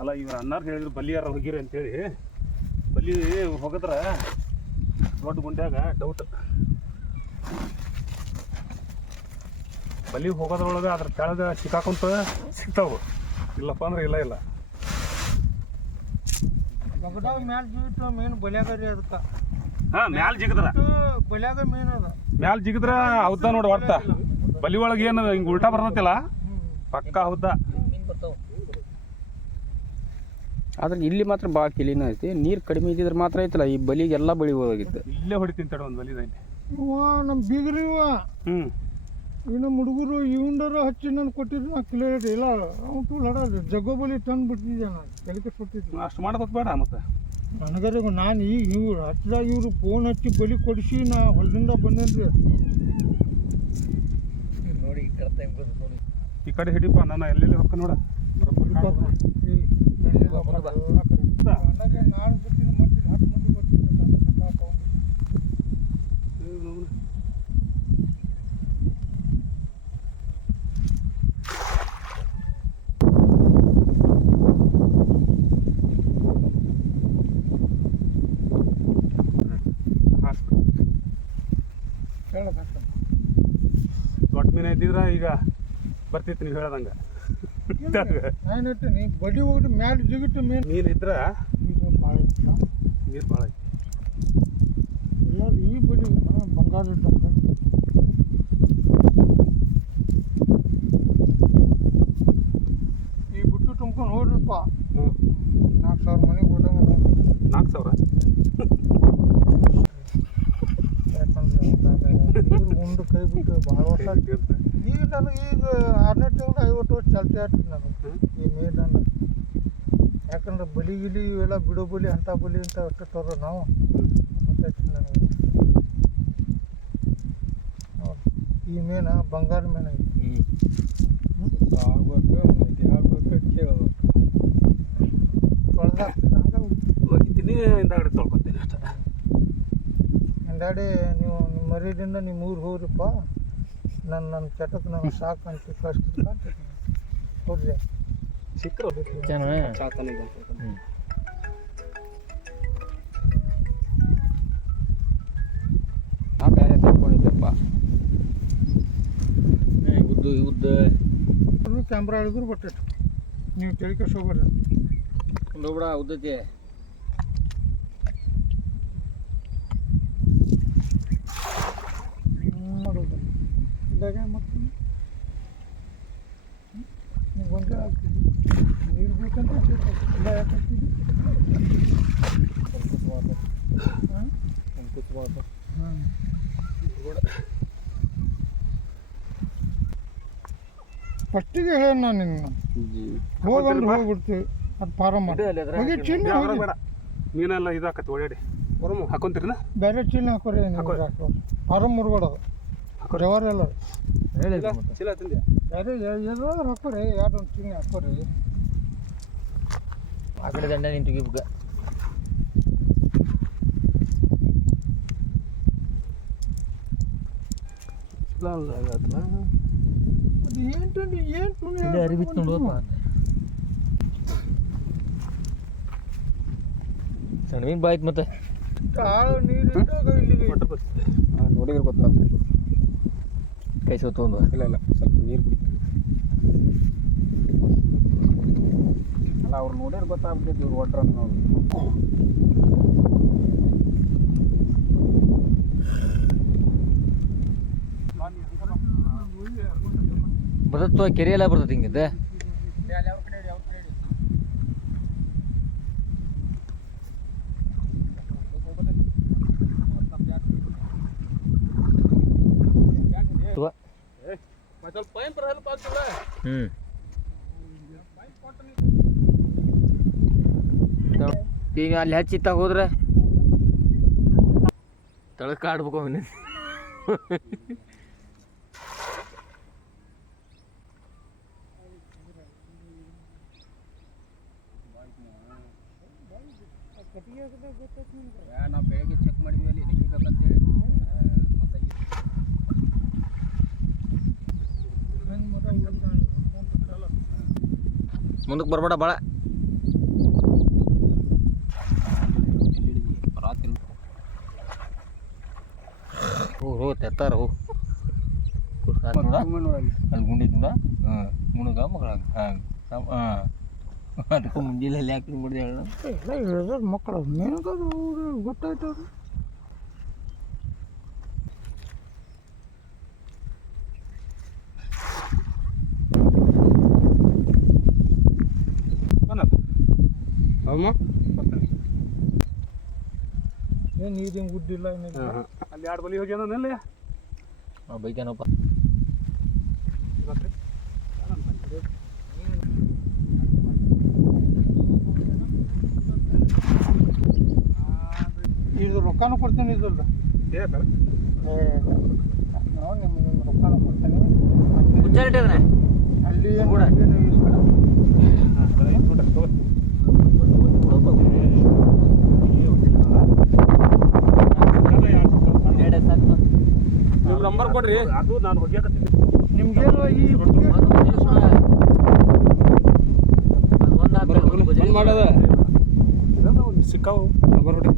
ಅಲ್ಲ ಇವ್ರ ಅನ್ನಾರು ಹೇಳಿದ್ರು ಬಲಿಯಾರ ಹೋಗಿರಿ ಅಂತೇಳಿ ಬಲಿ ಹೋಗದ್ರ ದೊಡ್ಡ ಗುಂಡ್ಯಾಗ ಡೌಟ್ ಬಲಿ ಹೋಗೋದ್ರೊಳಗೆ ಅದ್ರ ಕೆಳಗೆ ಸಿಕ್ಕಾಕೊಂತ ಸಿಗ್ತಾವು ಇಲ್ಲಪ್ಪ ಅಂದ್ರೆ ಇಲ್ಲ ಇಲ್ಲ ಮ್ಯಾಲ ಜಿಗದ್ರ ಮ್ಯಾಲ ಜಿಗದ್ರ ಹೌದಾ ನೋಡಿ ಒಟ್ಟ ಬಲಿ ಒಳಗೆ ಏನು ಹಿಂಗೆ ಉಲ್ಟಾ ಬರ್ತತಿಲ್ಲ ಪಕ್ಕ ಹೌದಾ. ಆದ್ರೆ ಇಲ್ಲಿ ಮಾತ್ರ ಭಾಳ ಕ್ಲೀನ್ ಐತಿ. ನೀರು ಕಡಿಮೆ ಇದ್ದಿದ್ರೆ ಮಾತ್ರ ಐತಲ್ಲ ಈ ಬಲಿಗೆಲ್ಲ ಬಳಿ ಹೋಗಿತ್ತು. ಇಲ್ಲೇ ಹೊಡಿತೀನಿ ತಡ ಒಂದು ಬಲಿದಲ್ಲಿ ನಮ್ಮ ಬೀಗ್ರಿ ನಮ್ಮ ಹುಡುಗರು ಇವಂಡರು ಹಚ್ಚಿ ನಾನು ಕೊಟ್ಟಿದ್ರು ನಾ ಕಿಲೋಮೀಟರ್ ಇಲ್ಲ ಅವ್ನು ಲಡ ಜಗ್ಗೋಬಲಿ ತಂದು ಬಿಟ್ಟಿದ್ದೆ ನಾನು ಕೆಳಗೆ ಸುಟ್ಟಿದ್ದು. ಅಷ್ಟು ಮಾಡೋದಕ್ಕೆ ಬೇಡ ಮತ್ತೆ ನನಗರೆ ನಾನು ಈಗ ಇವ್ರು ಹಚ್ಚಿದಾಗ ಇವರು ಫೋನ್ ಹಚ್ಚಿ ಬಲಿ ಕೊಡಿಸಿ ನಾ ಹೊಲದಿಂದ ಬಂದೇನ್ರಿ ನೋಡಿ ಈ ಕಡೆ ಹಿಡಿಪ ನಾನು ಎಲ್ಲೆಲ್ಲಿ ಹೊಕ್ಕ ನೋಡ ನಾನು ಬಿಟ್ಟಿದ್ದು ಮತ್ತೆ 10 ಮಂದಿ ಬರ್ತಿದ್ದೆ ದೊಡ್ಡ ಮೀನು ಇದ್ದಿದ್ರೆ ಈಗ ಬರ್ತಿತ್ತು ನೀವು ಹೇಳ್ದಂಗೆ. ನಾನು ಇಟ್ಟಿನಿ ಬಡಿ ಹೋಗಿ ಮ್ಯಾಲೆ ಜಿಗಿಟ್ಟು ಮೀನು ಇದ್ರೆ ಇದು ಭಾಳ ಇಷ್ಟ ನೀರು ಭಾಳ ಐತಿ. ಎಲ್ಲರೂ ಈ ಬಡಿ ಬಂಗಾರ ಇದ್ದಪ್ಪ ಈ ಬುಟ್ಟು ತುಂಬ್ಕೊಂಡು ಹೋಗ್ರಿಪ್ಪ 4,000 ಮನೆಗೆ ಹೋದಂಗ 4,000 ಯಾಕಂದ್ರೆ ನೀರು ಉಂಡು ಕೈ ಬಿಟ್ಟು ಭಾಳ ವರ್ಷ ಈಗ ನನಗೆ ಈಗ 6ನೇ ತಿಂಗಳು 50 ವರ್ಷ ಚಾಲ್ತಿ ಆಗ್ತದೆ ನನಗೆ ಈ ಮೇಡನ್ನು. ಯಾಕಂದ್ರೆ ಬಲಿ ಗಿಲಿ ಇವೆಲ್ಲ ಬಿಡೋ ಬಲಿ ಅಂಥ ಬಲಿ ಅಂತ ಅಷ್ಟು ತರೋ ನಾವು ಗೊತ್ತಾಯ್ತು ನನಗೆ. ನೋಡಿ ಈ ಮೀನು ಬಂಗಾರ ಮೀನು ಐತಿ. ತೊಳೆದಾಗ್ತದೆ ಹೋಗಿದ್ದೀನಿ ಹಿಂದಾಗಡೆ ತೊಳ್ಕೊತೀನಿ ಅಷ್ಟೇ. ಹಿಂದಾಡಿ ನೀವು ನಿಮ್ಮ ಮರಿದಿಂದ ನಿಮ್ಮ ಊರು ಹೋಗ್ರಿಪ್ಪ ನನ್ನ ಚಟಕ್ಕೆ ನಾನು ಸಾಕು ಅಂತ ಕಳಿಸ್ತಿಲ್ಲ ಹೋಗ್ರಿ ಸಿಕ್ಕರು ನಾ ಬೇರೆ ತಗೊಂಡಿದ್ದೆಪ್ಪ ಉದ್ದ ಕ್ಯಾಮ್ರಾ ಹಿಡಿದ್ರು ಬರ್ತೈತೆ ನೀವು ತೆಳಿಕೆ ಹೋಗ್ಬೇಡ್ರಿ ಬಿಡ ಉದ್ದತಿ ಮಾಡೋದು ಇದ್ದಾಗ ಮತ್ತೆ ನೀವು ಗೊಂಜಾಳ ಹಾಕ್ತಿದ್ವಿ ನೀರು ಬೇಕಂತ ಇಲ್ಲ ಯಾಕೆ ಹಾಕ್ತಿದ್ವಿ ಹಾಂ ಫಸ್ಟಿಗೆ ಹೇಳ ನಾನು ನಿನ್ನ ಹೋಗಂದ್ರೆ ಹೋಗ್ಬಿಡ್ತೀವಿ ಅದು ಫಾರಮ್ ಹೋಗಿ ಚಿನ್ನ ಬೇಡ ಮೀನೆಲ್ಲ ಇದಾಕತಿ ಓಡಾಡಿ ಹಾಕೊಂತೀರಿನ ಬೇರೆ ಚಿನ್ನ ಹಾಕೋರಿ ಫಾರಮ್ ಮುರ್ಬೇಡದು ಜವಾರಿ ಎಲ್ಲ ಚೀಲ ತಿಂದೆ ಬೇರೆ ಎಲ್ಲಾದ್ರೂ ಹಾಕೋರಿ ಯಾವ್ದೊಂದು ಚಿನ್ನ ಹಾಕೋರಿ ಆ ಕಡೆ ದಂಡ ನಿಂತು ಬುಕ್ಕ ಅರಿಬಿತ್ತು ನೋಡುವಪ್ಪ ಸಣ್ಣ ಮೀನು ಬಾಯ್ತು ಮತ್ತೆ ಆಳ ನೀರು ಇದ್ದಾಗ ಇಲ್ಲಿಗೆ ನೋಡಿದ್ರೆ ಗೊತ್ತಾಗ್ತದೆ. ಕೈ ಸೋತೊಂದು ಇಲ್ಲ ಇಲ್ಲ ಸ್ವಲ್ಪ ನೀರು ಕುಡಿತೀವಿ ಅಲ್ಲ ಅವ್ರು ನೋಡಿದ್ರೆ ಗೊತ್ತಾಗ್ಬಿಟ್ಟೈತಿ ಇವ್ರು ಒಟ್ರ ಅಂತ ನೋಡಿ. ಬರ್ತತ್ತು ಕೆರೆ ಎಲ್ಲ ಬರ್ತದೆ ಹಿಂಗಿದ್ದೆ ಈಗ ಅಲ್ಲಿ ಹಚ್ಚಿತ್ತಾಗ ಹೋದ್ರೆ ತಳಕ ಆಡ್ಬೇಕು ಅವನ ನಾವು ಬೆಳಗ್ಗೆ ಚೆಕ್ ಮಾಡಿದ್ವಿ ಅಲ್ಲಿ ನಿಲ್ಬೇಕಂತೇಳಿ ಮತ್ತೆ ಮುಂದಕ್ಕೆ ಬರ್ಬೇಡ ಭಾಳ. ಹೋ ತೆತ್ತಾರ ಹೋ ಅಲ್ಲಿ ಗುಂಡಿ ನೋಡ. ಮುಣಗ ಮಗಳ ಅದಕ್ಕೆ ಮುಂಜಾನೆ ಅಲ್ಲಿ ಹಾಕಿ ಬಿಡ್ದೆ ಹೇಳ. ಎಲ್ಲ ಹೇಳಿದ್ರೆ ಮಕ್ಕಳು ಮೇನಗದು ಗೊತ್ತಾಯ್ತು ಅವ್ರು. ಅಮ್ಮ ಏನು ನೀರಿನ ಗುಡ್ಡಿಲ್ಲ ಏನಿಲ್ಲ. ಅಲ್ಲಿ 2 ಬಲಿ ಹೋಗಿ ಅಂದಲ್ಲಿ ಬೈತಾನಪ್ಪ. ಇದು ರೊಕ್ಕನೂ ಕೊಡ್ತೀನಿ ಇದ್ರದ್ದು. ನಾವು ನಿಮ್ಮ ರೊಕ್ಕನೂ ಕೊಡ್ತೀನಿ. ಹುಚ್ಚಾರಿಟ್ಟಿದ್ದಾನೆ ಅಲ್ಲಿ ಕೂಡ. ನಿಮ್ಮ ನಂಬರ್ ಕೊಡ್ರಿ. ಅದು ನಾನು ಹೋಗ್ಯಾಕತ್ತೀನಿ. ನಿಮ್ಗೇನು ಈ ಬಂದ್ ಮಾಡೋದ ಸಿಕ್ಕಾವು ನಂಬರ್ ಕೊಡ್ರಿ.